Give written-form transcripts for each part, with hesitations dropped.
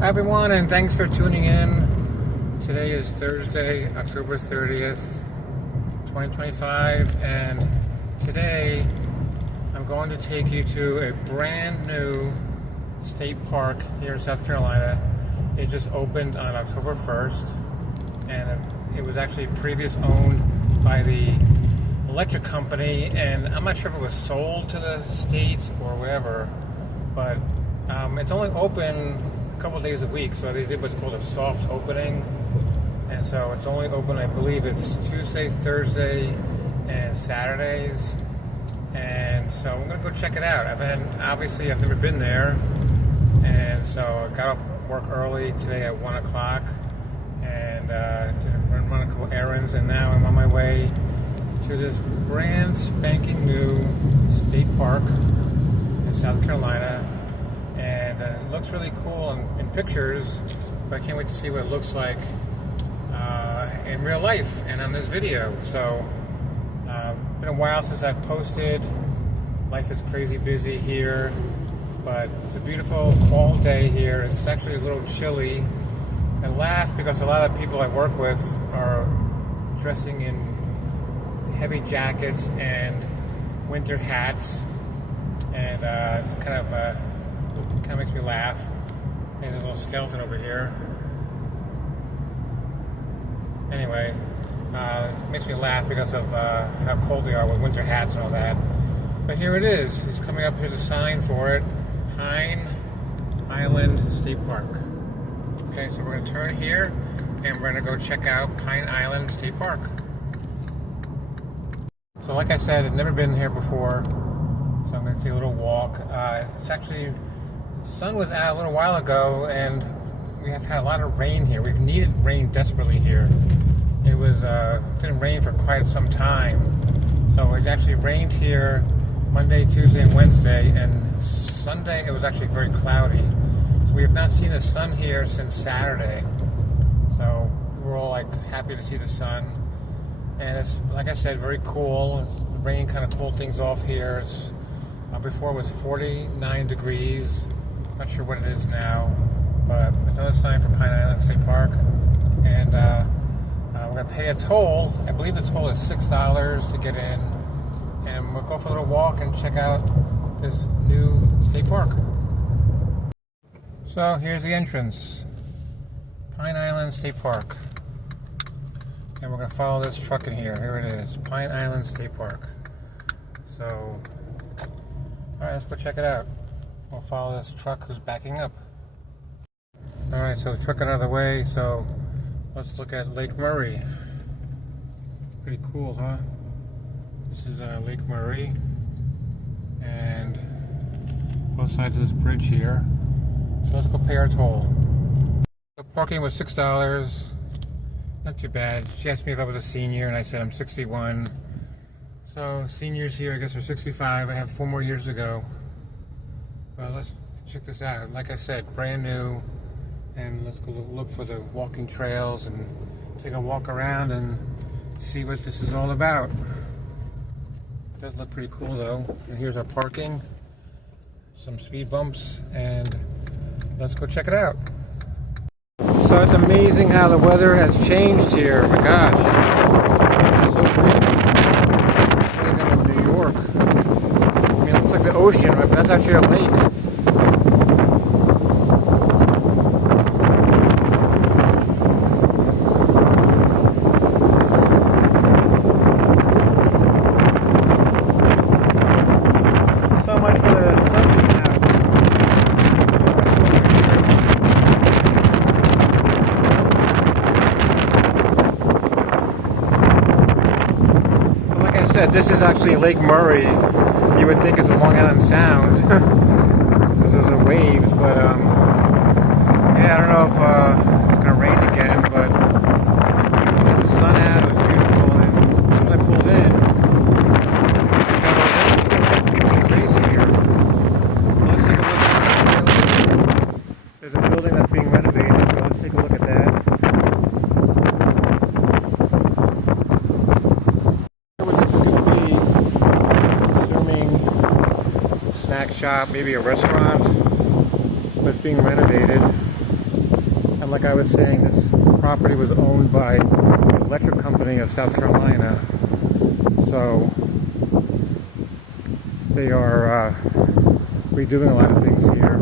Hi everyone, and thanks for tuning in. Today is Thursday, October 30th, 2025, and today I'm going to take you to a brand new state park here in South Carolina. It just opened on October 1st, and it was actually previously owned by the electric company, and I'm not sure if it was sold to the state or whatever, but it's only open a couple days a week, so they did what's called a soft opening, and so it's only open, I believe it's Tuesday, Thursday, and Saturdays, and so I'm gonna go check it out. I've never been there, and so I got off work early today at 1 o'clock, and run a couple errands, and now I'm on my way to this brand spanking new state park in South Carolina. And it looks really cool in pictures, but I can't wait to see what it looks like in real life and on this video. So, it's been a while since I've posted. Life is crazy busy here, but it's a beautiful fall day here. It's actually a little chilly. I laugh because a lot of people I work with are dressing in heavy jackets and winter hats, and kind of makes me laugh. And there's a little skeleton over here. Anyway, it makes me laugh because of how cold they are with winter hats and all that. But here it is. It's coming up. Here's a sign for it. Pine Island State Park. Okay, so we're going to turn here, and we're going to go check out Pine Island State Park. So like I said, I've never been here before, so I'm going to take a little walk. It's actually, the sun was out a little while ago, and we have had a lot of rain here. We've needed rain desperately here. It was didn't rain for quite some time, so it actually rained here Monday, Tuesday, and Wednesday, and Sunday it was actually very cloudy. So we have not seen the sun here since Saturday. So we're all like happy to see the sun. And it's, like I said, very cool. The rain kind of cooled things off here. It's, before it was 49 degrees. Not sure what it is now, but there's another sign for Pine Island State Park. And we're going to pay a toll. I believe the toll is $6 to get in. And we'll go for a little walk and check out this new state park. So here's the entrance. Pine Island State Park. And we're going to follow this truck in here. Here it is, Pine Island State Park. So, alright, let's go check it out. We'll follow this truck who's backing up. Alright, so the truck got out of the way, so let's look at Lake Murray. Pretty cool, huh? This is Lake Murray, and both sides of this bridge here. So let's go pay our toll. The parking was $6. Not too bad. She asked me if I was a senior, and I said I'm 61. So seniors here, I guess, are 65. I have 4 more years to go. Well, let's check this out. Like I said, brand new. And let's go look for the walking trails and take a walk around and see what this is all about. It does look pretty cool, though. And here's our parking. Some speed bumps, and let's go check it out. So it's amazing how the weather has changed here. Oh my gosh. It's so cool. It's like I'm in New York. I mean, it looks like the ocean, right? But that's actually a lake. So much for the sun being out. This is actually Lake Murray. You would think it's a Long Island Sound because there's the waves, but yeah, I don't know if it's gonna rain again, but the sun out was beautiful, and as soon as I pulled in, it got crazy here. Well, let's take a look at some. There's a building that's being renovated, so let's take a look at that. Snack shop, maybe a restaurant, but it's being renovated. like I was saying, this property was owned by the Electric Company of South Carolina. So they are redoing a lot of things here.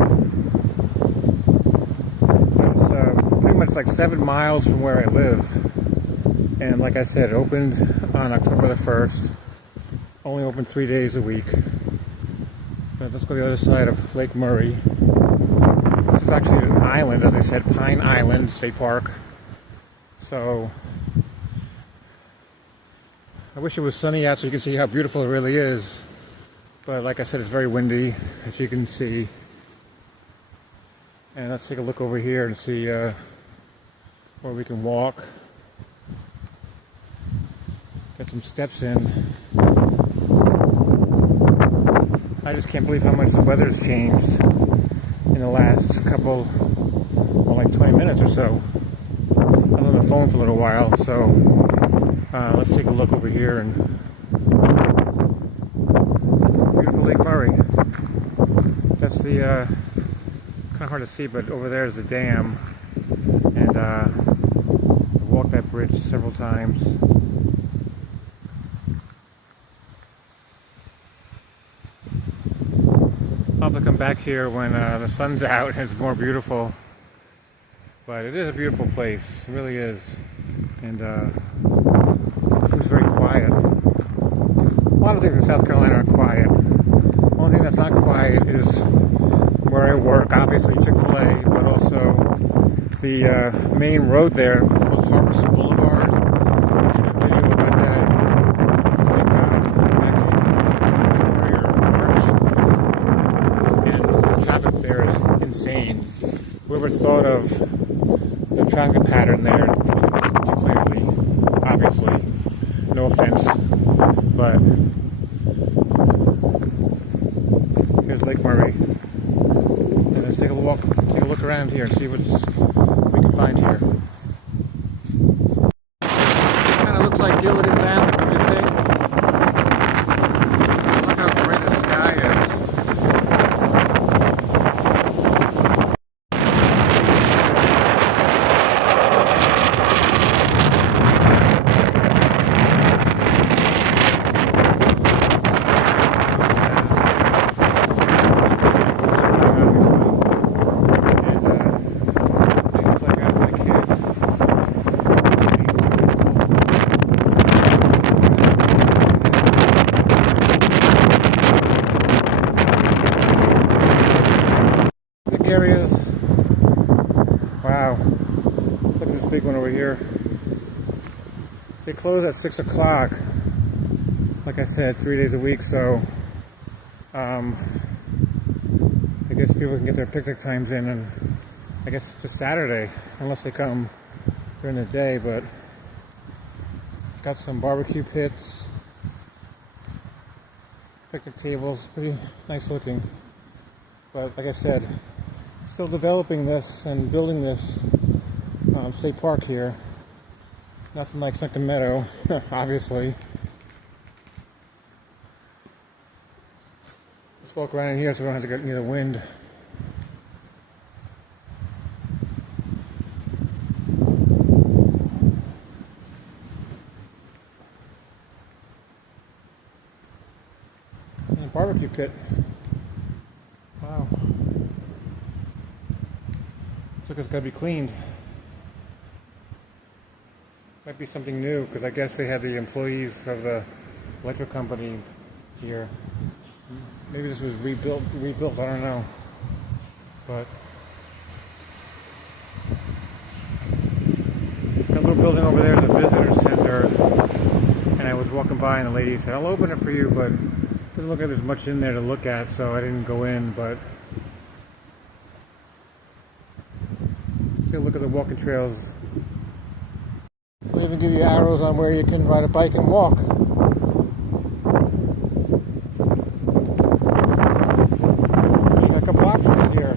It's pretty much like 7 miles from where I live. And like I said, it opened on October the 1st. Only open 3 days a week. But let's go to the other side of Lake Murray. This is actually an island, as I said, Pine Island State Park. So I wish it was sunny out so you can see how beautiful it really is. But like I said, it's very windy, as you can see. And let's take a look over here and see where we can walk. Get some steps in. I just can't believe how much the weather's changed in the last couple, well, like 20 minutes or so. I was on the phone for a little while, so let's take a look over here and beautiful Lake Murray. That's the kind of hard to see, but over there is the dam, and I've walked that bridge several times. I'll have to come back here when the sun's out and it's more beautiful. But it is a beautiful place, it really is. And it seems very quiet. A lot of things in South Carolina are quiet. The only thing that's not quiet is where I work, obviously Chick-fil-A, but also the main road there called Harbison Boulevard. I did a video about that, I think back in February or March. And the traffic there is insane. Whoever thought of the traffic pattern there too clearly, obviously, no offense, but here's Lake Murray. And let's take a walk, take a look around here and see what we can find here. Kind of looks like Gilligan Dam, what do you think? Look how bright the sky is. Areas. Wow, look at this big one over here. They close at 6 o'clock, like I said, 3 days a week, so I guess people can get their picnic times in, and I guess just Saturday, unless they come during the day. But got some barbecue pits, picnic tables, pretty nice looking. But like I said, still developing this and building this state park here. Nothing like Sunken Meadow, obviously. Let's walk around in here so we don't have to get near the wind. And barbecue pit. Wow. Looks like it's got to be cleaned. Might be something new, because I guess they had the employees of the electric company here. Maybe this was rebuilt, I don't know. But that little building over there is a visitor center, and I was walking by and the lady said, "I'll open it for you," but it doesn't look like there's much in there to look at, so I didn't go in. But take a look at the walking trails. We'll even give you arrows on where you can ride a bike and walk. There's a couple options here.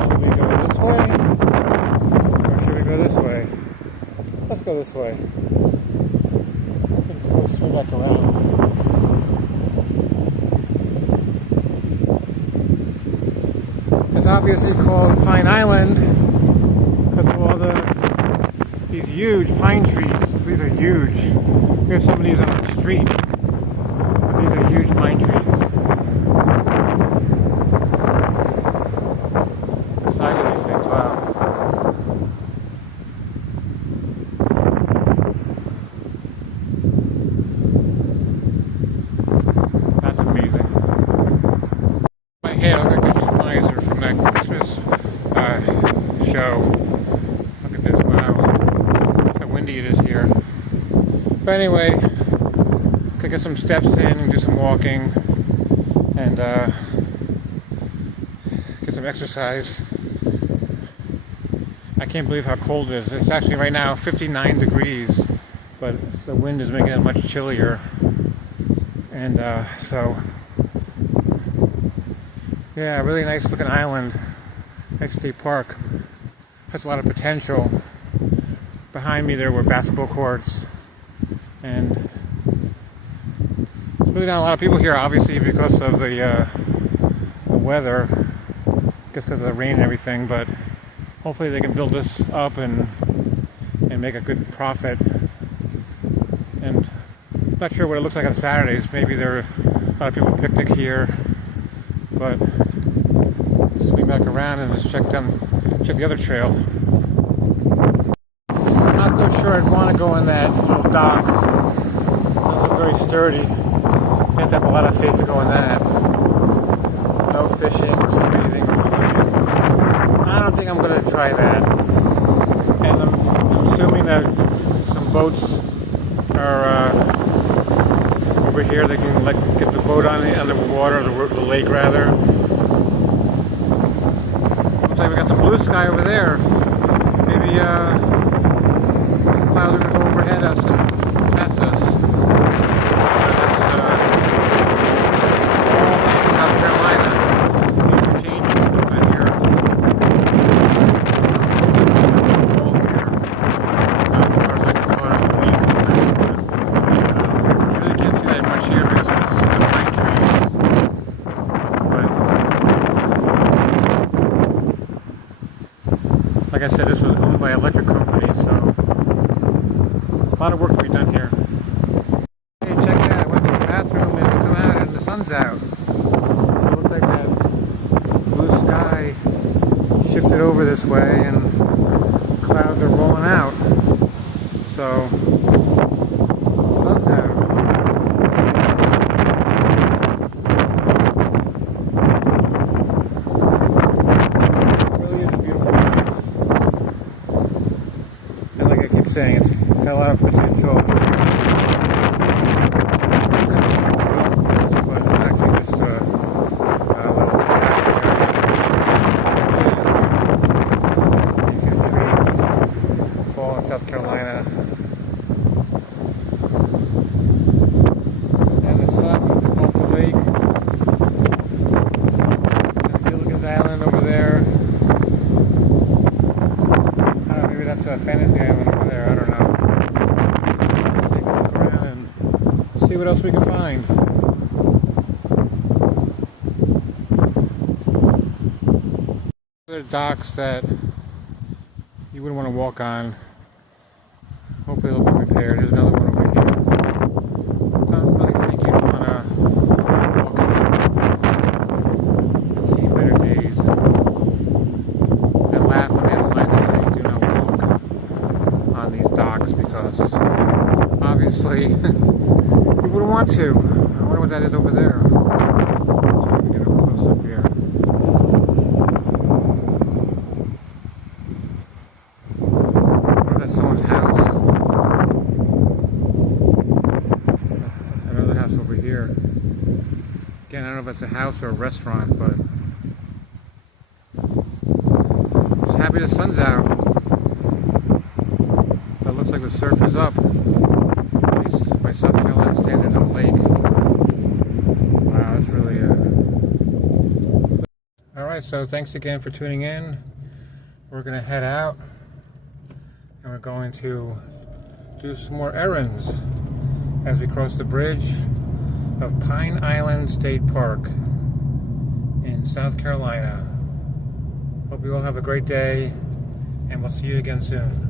Should we go this way? Or should we go this way? Let's go this way. We'll swing back around. It's obviously called Pine Island, These huge pine trees. These are huge. Here's some of these on the street. These are huge pine trees. The size of these things, wow. That's amazing. My hair, look like a miser from that Christmas show. Look at this, wow. Look how windy it is here. But anyway, gonna get some steps in and do some walking and get some exercise. I can't believe how cold it is. It's actually right now 59 degrees, but the wind is making it much chillier. And so, yeah, really nice looking island. Nice state park. Has a lot of potential. Behind me there were basketball courts. And there's really not a lot of people here, obviously, because of the weather, just because of the rain and everything. But hopefully, they can build this up and make a good profit. And I'm not sure what it looks like on Saturdays. Maybe there are a lot of people picnic here, but swing back around and just check the other trail. I'm not so sure I'd want to go in that little dock. Very sturdy. You have to have a lot of faith to go in that. No fishing or sunbathing or swimming. I don't think I'm going to try that. And I'm assuming that some boats are over here. They can get the boat on the water, the lake rather. Looks like we got some blue sky over there. Maybe these clouds are going to go overhead us and pass us. Like I said, this was owned by an electric company, so a lot of work to be done here. Hey, check it out. I went to the bathroom and I come out and the sun's out. So it looks like that blue sky shifted over this way and clouds are rolling out. So, sun's out. Saying it's got a lot of potential, but it's actually just a little trees fall in South Carolina, and the sun off the lake, and Gilligan's Island over there. I don't know, maybe that's a fantasy island over there, I don't know. Let's take a look around and see what else we can find. There are docks that you wouldn't want to walk on. Hopefully they'll be repaired. There's another one over here. I don't really think you'd want to walk on. See better days. And laugh on the sign to say do not walk on these docks because obviously you wouldn't want to. I wonder what that is over there. So we can get up close up here. What if that's someone's house? Another house over here. Again, I don't know if it's a house or a restaurant, but just happy the sun's out. It looks like the surf is up. At least by South Carolina standards on the lake. Wow, that's really Alright, so thanks again for tuning in. We're going to head out and we're going to do some more errands as we cross the bridge of Pine Island State Park in South Carolina. Hope you all have a great day and we'll see you again soon.